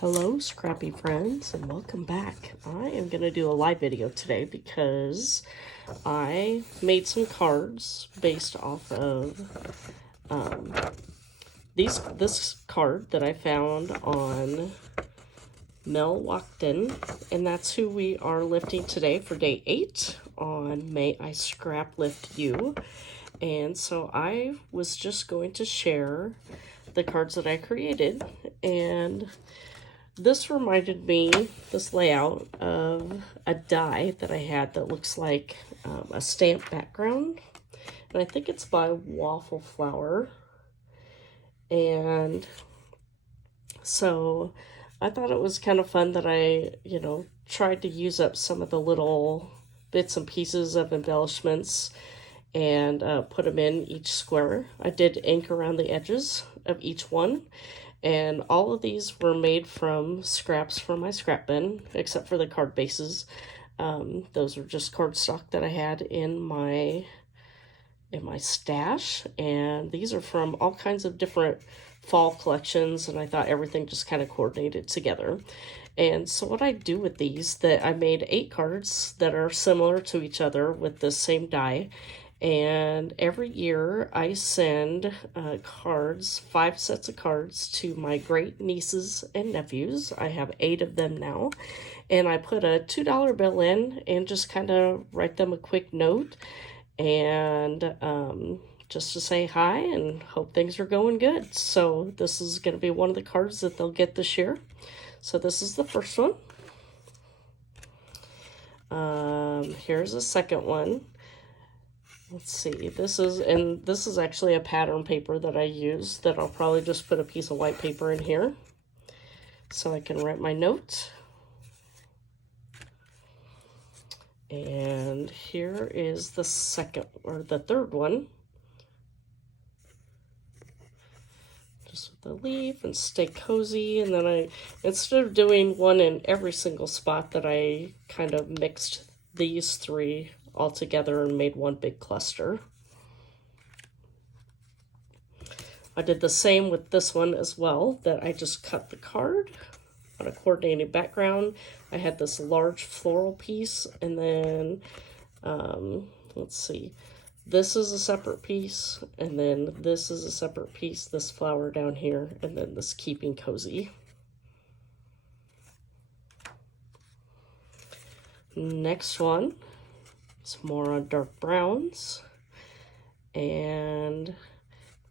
Hello, scrappy friends, and welcome back. I am going to do a live video today because I made some cards based off of this card that I found on Mel Wachten, and that's who we are lifting today for day 8 on May I Scrap Lift You. And so I was just going to share the cards that I created, and this reminded me, this layout, of a die that I had that looks like a stamp background. And I think it's by Waffle Flower. And so I thought it was kind of fun that I, tried to use up some of the little bits and pieces of embellishments and put them in each square. I did ink around the edges of each one. And all of these were made from scraps from my scrap bin, except for the card bases. Those are just cardstock that I had in my stash. And these are from all kinds of different fall collections, and I thought everything just kind of coordinated together. And so what I do with these, that I made 8 cards that are similar to each other with the same die. And every year I send cards, 5 sets of cards, to my great nieces and nephews. I have 8 of them now. And I put a $2 bill in and just kind of write them a quick note. And just to say hi and hope things are going good. So this is going to be one of the cards that they'll get this year. So this is the first one. Here's the second one. Let's see, this is actually a pattern paper that I use that I'll probably just put a piece of white paper in here so I can write my note. And here is the third one. Just with the leaf and stay cozy. And then instead of doing one in every single spot, that I kind of mixed these 3 all together and made one big cluster. I did the same with this one as well, that I just cut the card on a coordinated background. I had this large floral piece, and then let's see, this is a separate piece, and then this is a separate piece, this flower down here, and then this keeping cozy. Next one, it's more on dark browns, and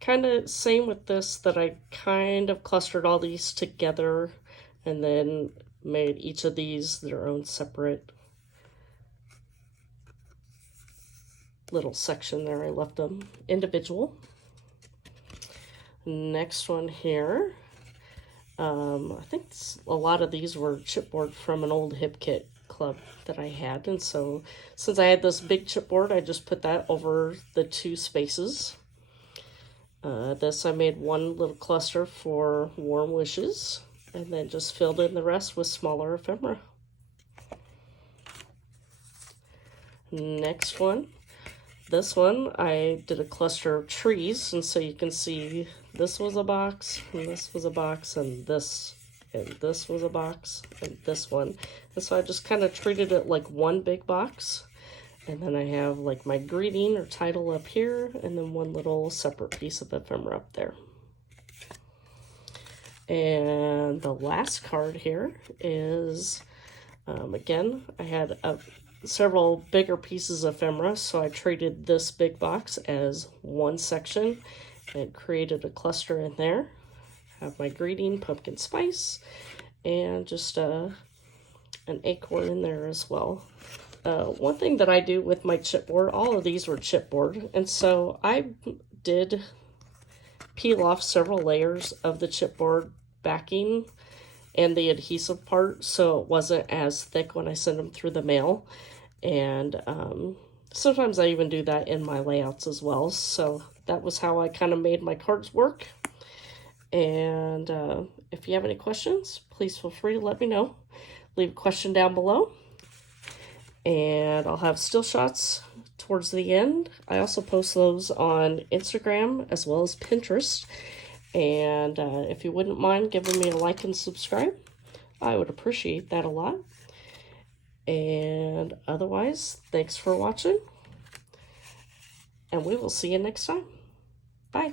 kind of same with this, that I kind of clustered all these together and then made each of these their own separate little section there. I left them individual. Next one here, I think a lot of these were chipboard from an old hip kit club that I had, and so since I had this big chipboard, I just put that over the 2 spaces. This I made one little cluster for warm wishes, and then just filled in the rest with smaller ephemera. Next one, this one I did a cluster of trees, and so you can see this was a box, and this was a box, and this was a box, and this one. And so I just kind of treated it like one big box. And then I have like my greeting or title up here, and then one little separate piece of ephemera up there. And the last card here is, again, I had several bigger pieces of ephemera, so I treated this big box as one section and created a cluster in there. Have my greeting, pumpkin spice, and just an acorn in there as well. One thing that I do with my chipboard, all of these were chipboard, and so I did peel off several layers of the chipboard backing and the adhesive part, so it wasn't as thick when I sent them through the mail. And sometimes I even do that in my layouts as well. So that was how I kind of made my cards work. And if you have any questions, please feel free to let me know. Leave a question down below. And I'll have still shots towards the end. I also post those on Instagram as well as Pinterest. And if you wouldn't mind giving me a like and subscribe, I would appreciate that a lot. And otherwise, thanks for watching, and we will see you next time. Bye.